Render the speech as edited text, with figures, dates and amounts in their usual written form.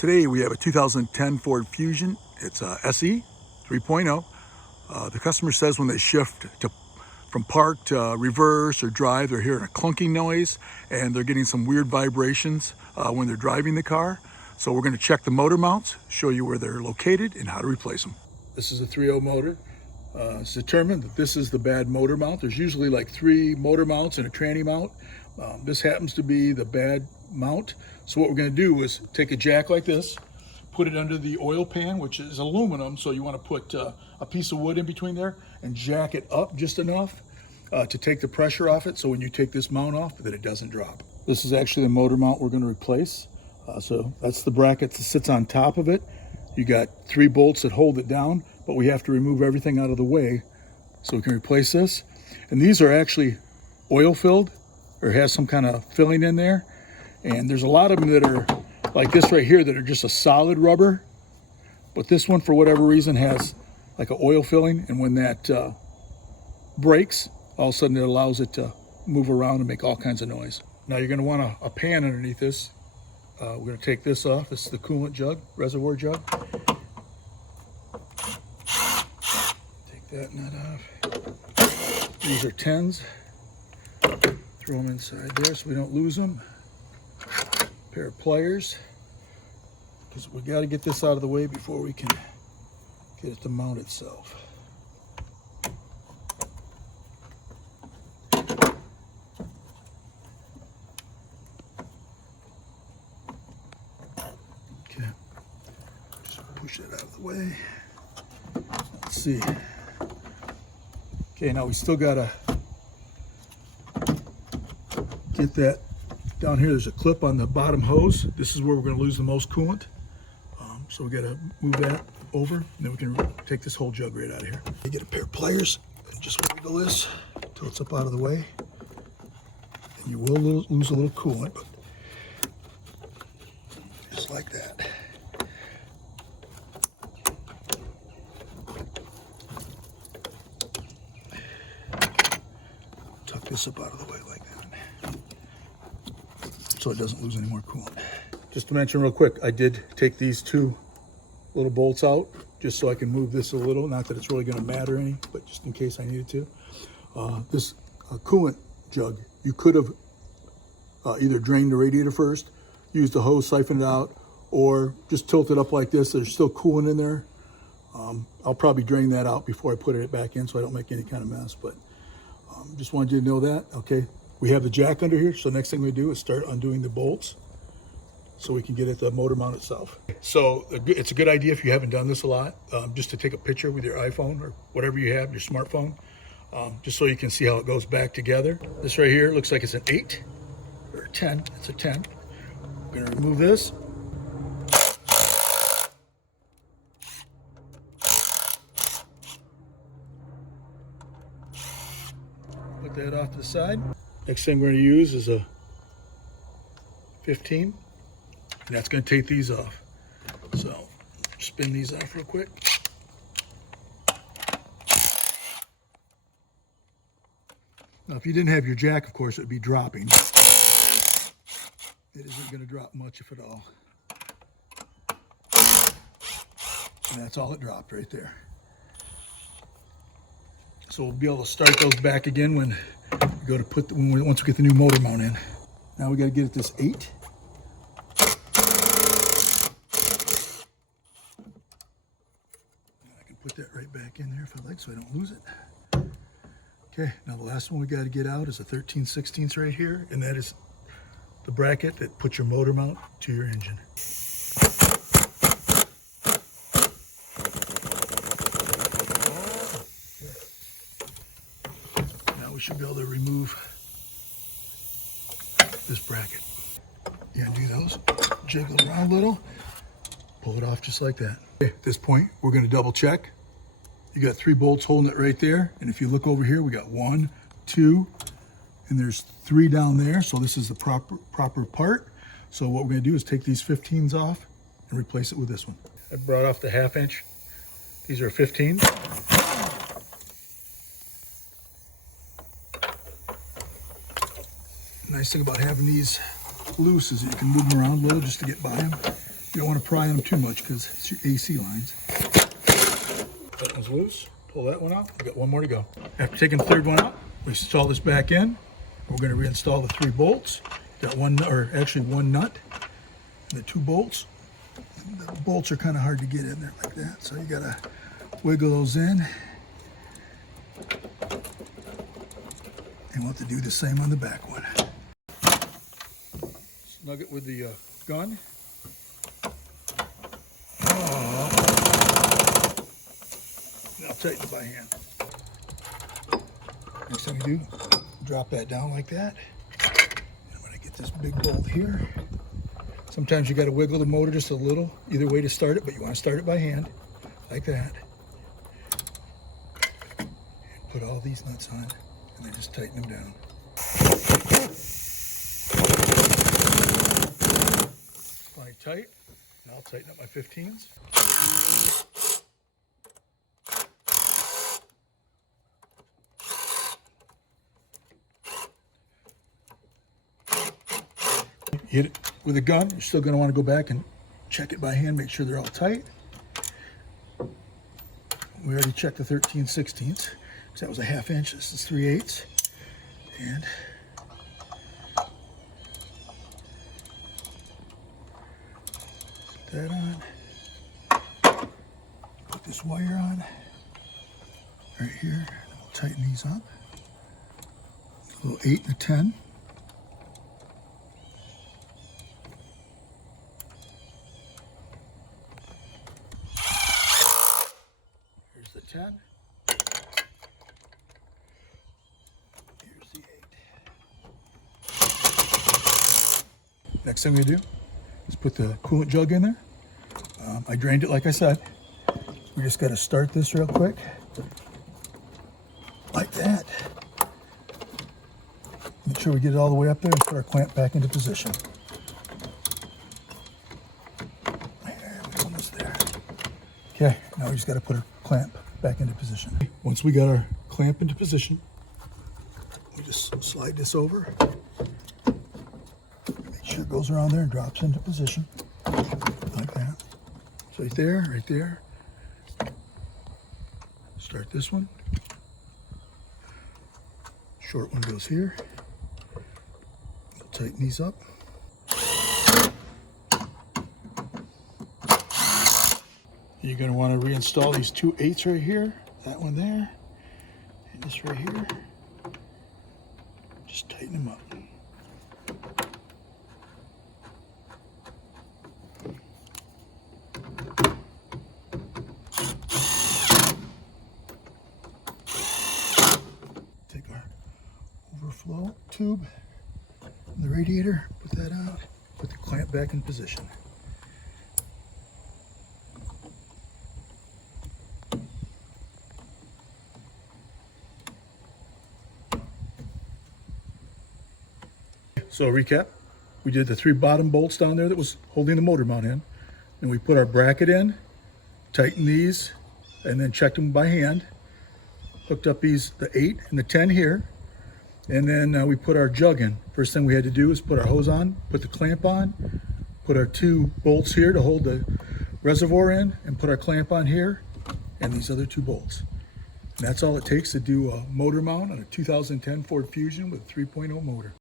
Today we have a 2010 Ford Fusion. It's a SE 3.0. The customer says when they shift from park to reverse or drive, they're hearing a clunking noise and they're getting some weird vibrations when they're driving the car. So we're going to check the motor mounts, show you where they're located and how to replace them. This is a 3.0 motor. It's determined that this is the bad motor mount. There's usually like 3 motor mounts and a tranny mount. This happens to be the bad mount. So what we're going to do is take a jack like this, put it under the oil pan, which is aluminum, so you want to put a piece of wood in between there and jack it up just enough to take the pressure off it, so when you take this mount off that it doesn't drop. This is actually the motor mount we're going to replace. So that's the bracket that sits on top of it. You got 3 bolts that hold it down, but we have to remove everything out of the way so we can replace this. And these are actually oil filled, or has some kind of filling in there. And there's a lot of them that are like this right here that are just a solid rubber, but this one for whatever reason has like an oil filling, and when that breaks, all of a sudden it allows it to move around and make all kinds of noise. Now you're going to want a pan underneath this. We're going to take this off. This is the coolant jug, reservoir jug. Take that nut off. These are 10s. Throw them inside there so we don't lose them. Pair of pliers, because we got to get this out of the way before we can get it to mount itself. Okay, just push that out of the way. Let's see. Okay, now we still got to get that down here. There's a clip on the bottom hose. This is where we're going to lose the most coolant. So we got to move that over, and then we can take this whole jug right out of here. You get a pair of pliers and just wiggle this until it's up out of the way. And you will lose a little coolant, but just like that. Tuck this up out of the way like that, so it doesn't lose any more coolant. Just to mention real quick, I did take these 2 little bolts out just so I can move this a little. Not that it's really going to matter any, but just in case I needed to. This coolant jug, you could have either drained the radiator first, used the hose, siphoned it out, or just tilt it up like this. There's still coolant in there. I'll probably drain that out before I put it back in so I don't make any kind of mess, but just wanted you to know that. Okay, we have the jack under here, so next thing we do is start undoing the bolts so we can get at the motor mount itself. So it's a good idea, if you haven't done this a lot, just to take a picture with your iPhone or whatever you have, your smartphone, just so you can see how it goes back together. This right here looks like it's an 8 or a 10. It's a 10. We're gonna remove this. Put that off to the side. Next thing we're going to use is a 15, and that's going to take these off. So spin these off real quick. Now if you didn't have your jack, of course, it would be dropping. It isn't going to drop much, if at all. And that's all it dropped right there. So we'll be able to start those back again when we go to once we get the new motor mount in. Now we got to get at this 8. I can put that right back in there if I like, so I don't lose it. Okay, now the last one we got to get out is a 13/16 right here, and that is the bracket that puts your motor mount to your engine. We should be able to remove this bracket. You undo those, jiggle around a little, pull it off just like that. Okay, at this point, we're going to double check. You got 3 bolts holding it right there, and if you look over here, we got 1, 2, and there's 3 down there. So this is the proper part. So what we're going to do is take these 15s off and replace it with this one. I brought off the 1/2 inch. These are 15. Nice thing about having these loose is that you can move them around a little just to get by them. You don't want to pry on them too much because it's your AC lines. That one's loose. Pull that one out. We got one more to go. After taking the third one out, we install this back in. We're going to reinstall the 3 bolts. Got one, or actually one nut, and the 2 bolts. The bolts are kind of hard to get in there like that, so you got to wiggle those in. And we'll have to do the same on the back one. Snug it with the gun. And I'll tighten it by hand. Next thing you do, drop that down like that. And I'm going to get this big bolt here. Sometimes you got to wiggle the motor just a little, either way to start it, but you want to start it by hand, like that. And put all these nuts on, and then just tighten them down. Plenty tight. Now I'll tighten up my 15s. Hit it with a gun. You're still going to want to go back and check it by hand, make sure they're all tight. We already checked the 13/16, because that was a 1/2 inch. This is 3/8. And put that on. Put this wire on right here. We'll tighten these up. A little 8 and a 10. Here's the 10. Here's the 8. Next thing we do is put the coolant jug in there. I drained it like I said. We just got to start this real quick. Like that. Make sure we get it all the way up there and put our clamp back into position. There, we're almost there. Okay, now we just got to put our clamp back into position. Once we got our clamp into position, we just slide this over. Make sure it goes around there and drops into position. Like that. So right there, right there. Start this one. Short one goes here. We'll tighten these up. You're going to want to reinstall these 2 8s right here, that one there, and this right here. Just tighten them up. Take our overflow tube from the radiator, put that out, put the clamp back in position. So recap, we did the 3 bottom bolts down there that was holding the motor mount in. And we put our bracket in, tightened these, and then checked them by hand. Hooked up these, the 8 and the 10 here. And then we put our jug in. First thing we had to do is put our hose on, put the clamp on, put our 2 bolts here to hold the reservoir in, and put our clamp on here, and these other 2 bolts. And that's all it takes to do a motor mount on a 2010 Ford Fusion with a 3.0 motor.